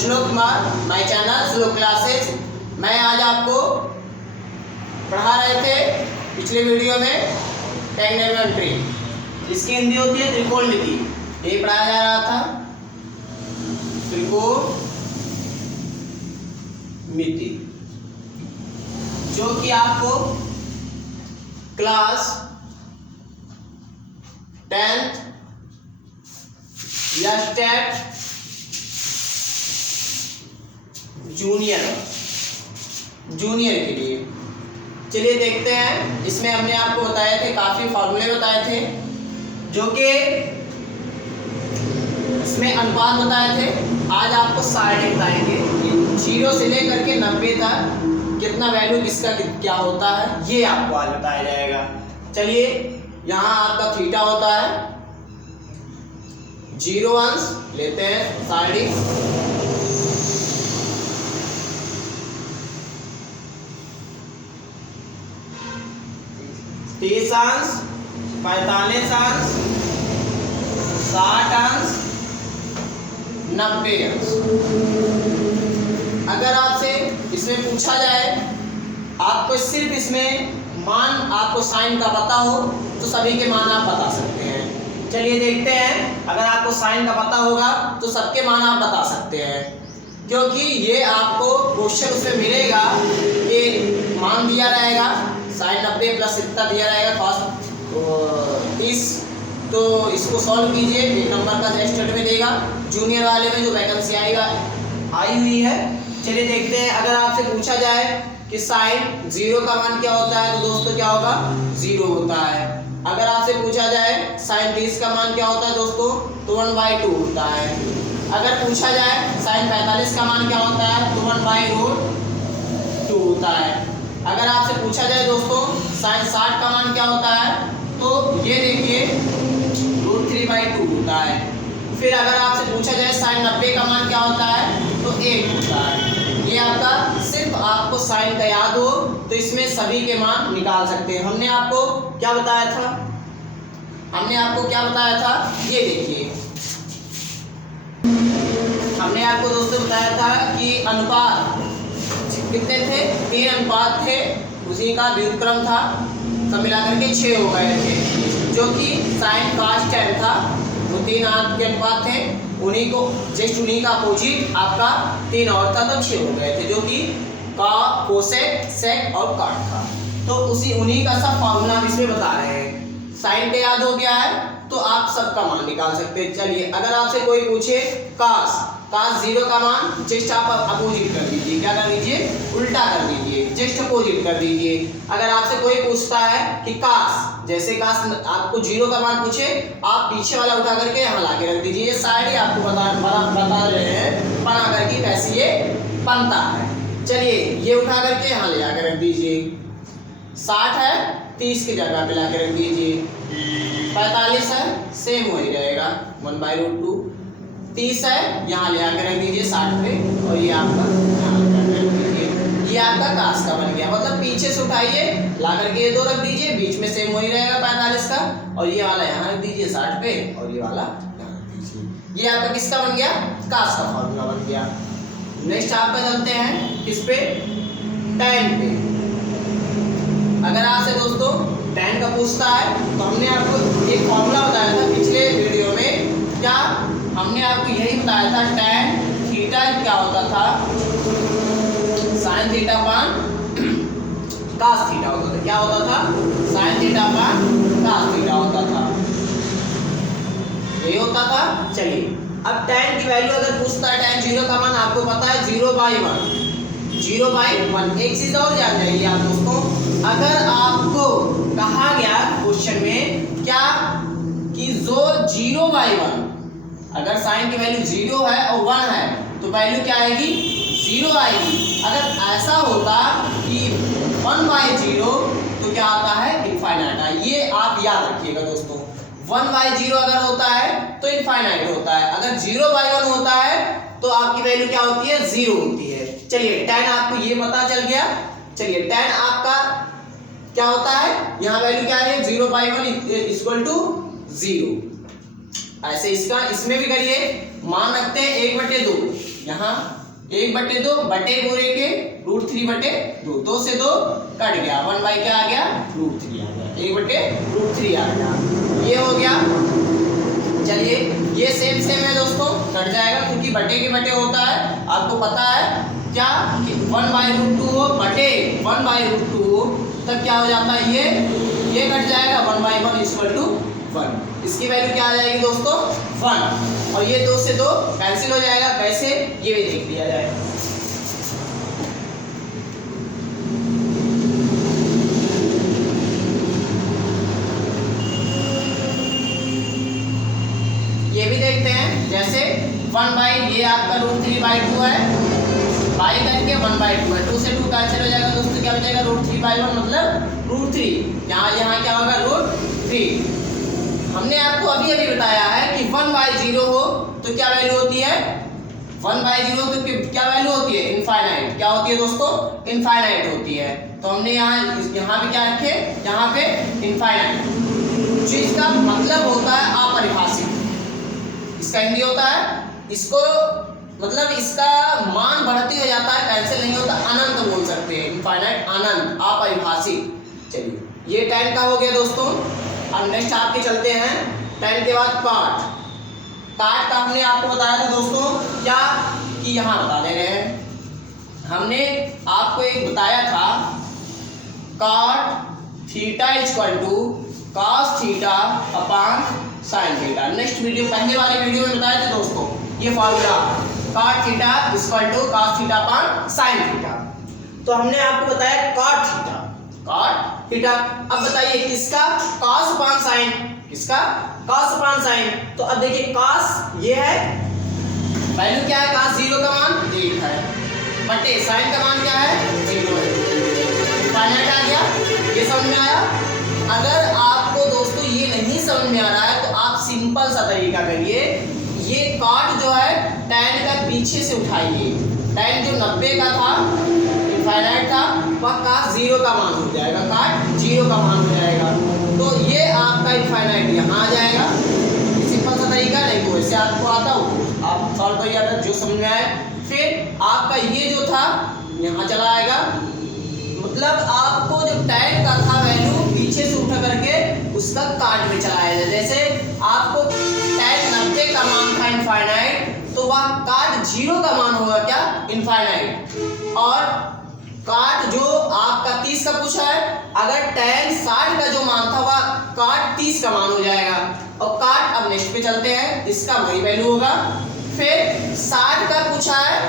श्लोक Kumar, my channel श्लोक classes. मैं आज आपको पढ़ा रहे थे पिछले वीडियो में ट्रिग्नोमेट्री, इसकी हिंदी होती है त्रिकोणमिति। ये पढ़ाया जा रहा था त्रिकोणमिति, जो कि आपको क्लास 10th या स्टेट जूनियर के लिए। चलिए देखते हैं। इसमें हमने आपको बताए थे, काफी फॉर्मूले बताए थे, जो कि इसमें अनुपात बताए थे। आज आपको सारे बताएंगे, 0 से लेकर के 90 तक कितना वैल्यू किसका क्या होता है, ये आपको आज बताया जाएगा। चलिए, यहाँ आपका थीटा होता है, 0 अंश लेते हैं 60, 30 अंश, 45 अंश, 60 अंश, 90 अंश। अगर आपसे इसमें पूछा जाए, आपको सिर्फ इसमें मान आपको साइन का पता हो तो सभी के मान आप बता सकते हैं। चलिए देखते हैं। अगर आपको साइन का पता होगा तो सबके मान आप बता सकते हैं, क्योंकि ये आपको क्वेश्चन उसमें मिलेगा कि मान दिया रहेगा साइन 90 प्लस इतना दिया रहेगा cos 30। तो इसको सॉल्व कीजिए, 1 नंबर का स्टेट में देगा जूनियर वाले में जो वैकेंसी आई हुई है। चलिए देखते हैं। अगर आपसे पूछा जाए कि साइन 0 का मान क्या होता है, तो दोस्तों क्या होगा, 0 होता है। अगर आपसे पूछा जाए साइन 30 का मान क्या होता है दोस्तों, तो 1/2 होता है। अगर पूछा जाए साइन 45 का मान क्या होता है, तो 1/√2 होता है। अगर आपसे पूछा जाए दोस्तों साइन 60 का मान क्या होता है, तो ये देखिए √3/2 होता है। फिर अगर आपसे पूछा जाए साइन 90 का मान क्या होता है, तो 1 होता है। ये आपका सिर्फ आपको साइन का याद हो तो इसमें सभी के मान निकाल सकते हैं। हमने आपको क्या बताया था, ये देखिए, हमने आपको दोस्तों बताया था कि अनुपात कितने थे, 3 अनुपात थे, उसी का व्युत्क्रम था, सब मिलाकर के 6 हो गए थे। जो कि साइन cos tan था, वो 3 अंक के अनुपात थे, उन्हीं का अपोजिट आपका 3 और था, तो 6 हो गए थे, जो कि कोसेक, सेक और कॉट था। तो उन्हीं का सब फॉर्मूला हम इसमें बता रहे हैं। साइन का याद हो गया है तो आप सबका मान निकाल सकते हैं। चलिए, अगर आपसे कोई पूछे cos 0 का मान, जस्ट आप अपोजिट कर दीजिए, क्या कर दीजिए, उल्टा कर दीजिए, जस्ट अपोजिट कर दीजिए। अगर आपसे कोई पूछता है कि cos, जैसे cos आपको 0 का मान पूछे, आप पीछे वाला उठा करके यहाँ ला के रख दीजिए। ये साइड ही आपको बता रहे हैं बना करके कैसे ये बनता है। चलिए, ये उठा करके यहाँ ले जाकर रख दीजिए। 60 है, 30 की जगह पे ला के रख दीजिए। 45 है, सेम वही रहेगा 1/√2। 30 है, यहाँ ले आकर रख दीजिए 60 पे, और ये आपका यहाँ रख दीजिए। ये आपका cos का बन गया, मतलब पीछे से उठाइए ला करके ये 2 रख दीजिए, बीच में सेम वही रहेगा 45 का, और ये वाला यहाँ रख दीजिए 60 पे, और ये वाला यहाँ रख दीजिए। ये आपका किसका बन गया, cos का फॉर्मूला बन गया। नेक्स्ट आपका चलते हैं किस पे, tan पे। अगर आपसे दोस्तों tan का पूछता है तो हमने आपको एक फॉर्मूला बताया था पिछले वीडियो में। क्या हमने आपको यही बताया था, tan थीटा क्या होता था, sine theta upon cos theta होता था। क्या होता था, sine theta upon cos theta होता था, यही होता था। चलिए, अब tan की वैल्यू अगर पूछता है, tan 0 का मान आपको पता है 0/1। एक चीज और जान जाइए आप दोस्तों, अगर आपको कहा गया क्वेश्चन में क्या कि जो 0/1, अगर साइन की वैल्यू 0 है और 1 है तो वैल्यू क्या आएगी, 0 आएगी। अगर ऐसा होता कि 1/0 तो क्या आता है, इनफाइनाइट। ये आप याद रखिएगा दोस्तों, 1/0 अगर होता है तो इनफाइनाइट होता है, अगर 0/1 होता है तो आपकी वैल्यू क्या होती है, 0 होती है। चलिए, tan आपको ये पता चल गया। चलिए, tan आपका क्या होता है, यहाँ वैल्यू क्या है, 0/1 = 0। ऐसे इसमें भी करिए, मान रखते हैं 1/2, यहाँ 1/2 बटे बोरे के √3/2, 2 से 2 कट गया, 1 बाई क्या आ गया, √3 आ गया, 1/√3 आ गया, ये हो गया। चलिए ये सेम है दोस्तों, कट जाएगा क्योंकि बटे के बटे होता है, आपको पता है क्या कि 1/√2 हो बटे 1/√2 हो तब क्या हो जाता है, ये कट जाएगा, 1/1 = 1। इसकी वैल्यू क्या आ जाएगी दोस्तों, 1, और ये 2 से 2 कैंसिल हो जाएगा, कैसे ये भी देख लिया जाए। ये भी देखते हैं, जैसे 1 बाई ये आपका √3/2 है, बाई करके 1/2 है, 2 से 2 कैंसिल हो जाएगा दोस्तों, क्या हो जाएगा √3/1 मतलब √3, यहाँ क्या होगा √3। हमने आपको अभी बताया है कि 1/0 हो तो क्या वैल्यू होती है, 1/0 तो क्या वैल्यू होती है, इनफाइनाइट। क्या होती है दोस्तों, इनफाइनाइट होती है। तो हमने यहाँ पे क्या रखे, यहाँ पे इनफाइनाइट, जिसका मतलब होता है अपरिभाषित, इसका हिंदी होता है, इसको मतलब इसका मान बढ़ती हो जाता है, कैंसिल नहीं होता, अनंत बोल सकते हैं, इनफाइनाइट अनंत, अपरिभाषित। चलिए ये 10 का हो गया दोस्तों। अब नेक्स्ट आपके चलते हैं 10 के बाद काट का हमने आपको बताया था दोस्तों क्या कि यहाँ बता दे रहे हैं, हमने आपको एक बताया था cot θ = cos θ/sin θ। Next video, पहले वाले वीडियो में बताए थे दोस्तों ये फॉर्मूला, cot θ = cos θ/sin θ। तो हमने आपको बताया cot θ। अब बताइए किसका, cos/sin, किसका cos/sin। तो अब देखिए cos ये है, वैल्यू क्या है, cos 0 का मान 1 है, बटे sin का मान क्या है, 0 है, फाइनाइट आ गया। ये समझ में आया। अगर आपको दोस्तों ये नहीं समझ में आ रहा है तो आप सिंपल सा तरीका करिए, ये cot जो है tan का पीछे से उठाइए, tan जो 90 का था, इनफाइनाइट था, वह cos 0 का मान हो जाएगा, cot 0 का मान हो जाएगा, तो ये आपका इनफाइनाइट यहाँ आ जाएगा। सिंपल सा तरीका, नहीं तो वैसे आपको आता हो आप सॉल्व करिए अगर जो समझ में आए। फिर आपका ये जो था यहाँ चला आएगा, मतलब आपको जो tan का था वैल्यू पीछे से उठा करके उसका cot में चला आएगा। जैसे आपको tan 90 का मान था इनफाइनाइट, तो वह cot 0 का मान होगा क्या, इनफाइनाइट, और cot जो आपका 30 का पूछा है, अगर tan 60 का जो मान था वह cot 30 का मान हो जाएगा, और cot अब नेक्स्ट पे चलते हैं, इसका वही वैल्यू होगा। फिर 60 का पूछा है,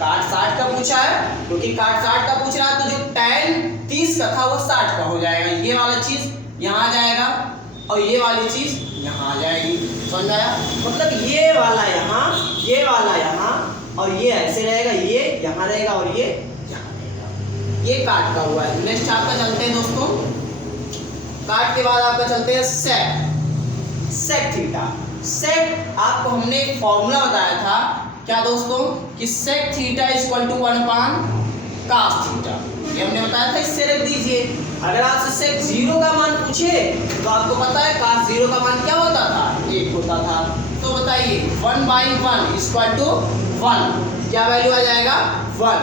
cot 60 का पूछा है, क्योंकि cot 60 का पूछ रहा है तो जो tan 30 का था वो 60 का हो जाएगा, ये वाला चीज यहाँ आ जाएगा और ये वाली चीज यहाँ आ जाएगी। समझ आया, मतलब ये वाला यहाँ, ये वाला यहाँ, और ये ऐसे रहेगा, ये यहाँ रहेगा और ये यहाँ रहेगा। ये काट का हुआ है। नेक्स्ट आपका चलते हैं दोस्तों, काट के बाद आपका चलते हैं सेक थीटा। सेक आपको हमने एक फॉर्मूला बताया था क्या दोस्तों, कि सेक थीटा = 1/cos थीटा, ये हमने बताया था, इससे रख दीजिए। अगर आपसे सेक 0 का मान पूछे तो आपको पता है cos 0 का मान क्या होता था, 1 होता था। तो बताइए 1/1 = 1, क्या वैल्यू आ जाएगा, 1।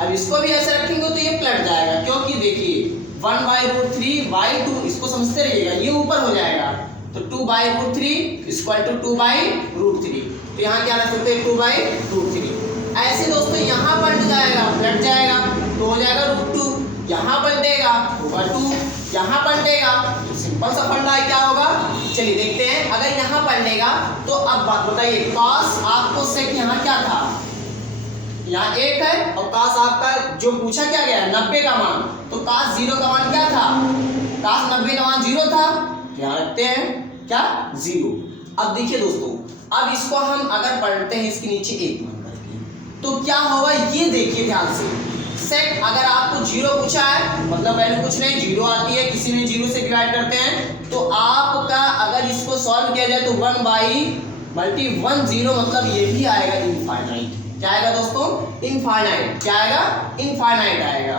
अब इसको भी ऐसे रखेंगे तो ये पलट जाएगा, क्योंकि देखिए 1/√3/2, इसको समझते रहिएगा, ये ऊपर हो जाएगा, तो 2/√3 = 2/√3, तो यहाँ क्या रख सकते हैं, 2/√3। ऐसे दोस्तों यहाँ पलट जाएगा, पलट जाएगा तो हो जाएगा √2, यहाँ पलटेगा होगा 2, यहाँ पलटेगा, तो सिंपल सा फंडा है, क्या होगा, चलिए देखते हैं। अगर यहाँ पलटेगा तो अब बात बताइए, cos आपको सेक यहाँ क्या था, यहाँ 1 है, और cos आपका जो पूछा क्या गया 90 का मान, तो cos 0 का मान क्या था, cos 90 का मान 0 था, यहाँ रखते हैं क्या, 0। अब देखिए दोस्तों, अब इसको हम अगर पढ़ते हैं इसके नीचे 1 मान करके, तो क्या होगा ये देखिए ध्यान से। सेक अगर आपको 0 पूछा है, मतलब वैल्यू कुछ नहीं, 0 आती है, किसी में 0 से डिवाइड करते हैं, तो आपका अगर इसको सॉल्व किया जाए तो 1/(10) मतलब ये भी आएगा इनफाइनाइट। क्या आएगा दोस्तों, इनफाइनाइट। क्या आएगा, इनफाइनाइट आएगा।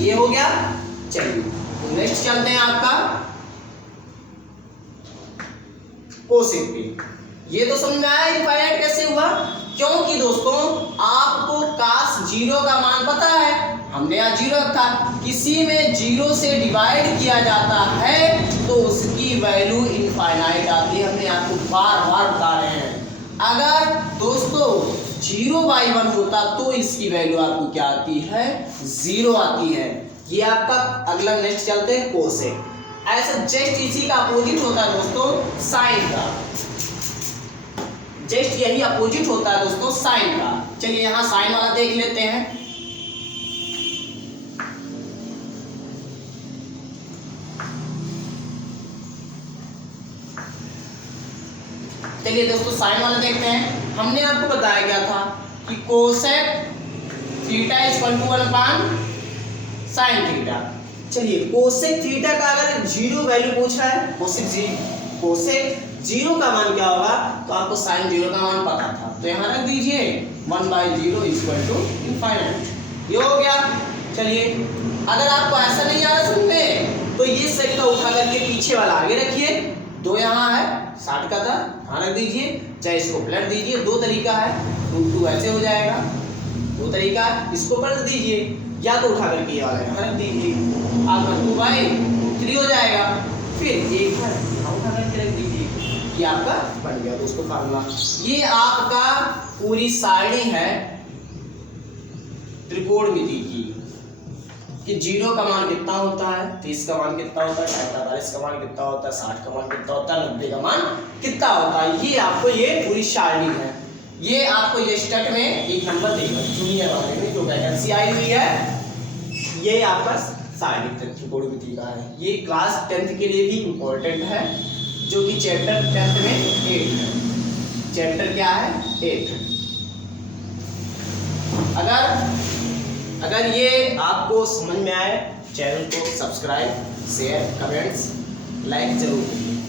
ये हो गया। चलिए नेक्स्ट चलते हैं आपका कोसेक पे। ये तो समझ में आया इनफाइनाइट कैसे हुआ, क्योंकि दोस्तों आपको काश जीरो का मान पता है, हमने यहाँ जीरो रखा। किसी में जीरो से डिवाइड किया जाता है तो उसकी वैल्यू इनफाइनाइट आती है। हमने आपको बार बार बता रहे हैं। अगर दोस्तों 0/1 होता तो इसकी वैल्यू आपको क्या आती है, 0 आती है। ये आपका अगला नेक्स्ट चलते हैं कोसेक। ऐसा जस्ट इसी का अपोजिट होता है दोस्तों साइन का, जस्ट यही अपोजिट होता है दोस्तों साइन का। चलिए यहाँ साइन वाला देख लेते हैं। चलिए दोस्तों साइन वाला देखते हैं। हमने आपको बताया गया था कि cosec theta equal to 1 sine theta. चलिए कोसेक थीटा का अगर जीरो वैल्यू पूछ रहा है, कोसेक जीरो का मान क्या होगा, तो आपको साइन जीरो का मान पता था, तो यहाँ रख दीजिए 1/0 इक्वल टू इनफाइनाइट। ये हो गया। चलिए अगर आपको ऐसा नहीं आ रहा समझ में, तो ये सही का उठा करके पीछे वाला आगे रखिए। 2 यहाँ है, 60 का था, यहाँ रख दीजिए, चाहे इसको पलट दीजिए। 2 तरीका है, √2 ऐसे हो जाएगा। 2 तरीका है, इसको पलट दीजिए या तो उठा करके ये वाला यहाँ रख दीजिए, आपका 2/3 हो जाएगा। फिर एक है यहाँ उठा करके रख दीजिए, ये आपका बन गया दोस्तों फार्मूला। ये आपका पूरी सारणी है त्रिकोणमिति की कि 0 का मान कितना होता है, 30 का मान कितना होता है, 45 का मान कितना होता है, 60 का मान कितना होता है, 90 का मान कितना होता है। ये आपको ये पूरी सारणी है। ये आपको ये स्टेट में एक नंबर देगा जूनियर वाले में जो वैकेंसी आई हुई है। ये आपका सारणी त्रिकोणमिति का है। ये क्लास 10th के लिए भी इम्पोर्टेंट है, जो कि चैप्टर 10th में 8 है। चैप्टर क्या है, 8। अगर ये आपको समझ में आए, चैनल को सब्सक्राइब, शेयर, कमेंट्स, लाइक जरूर करिए।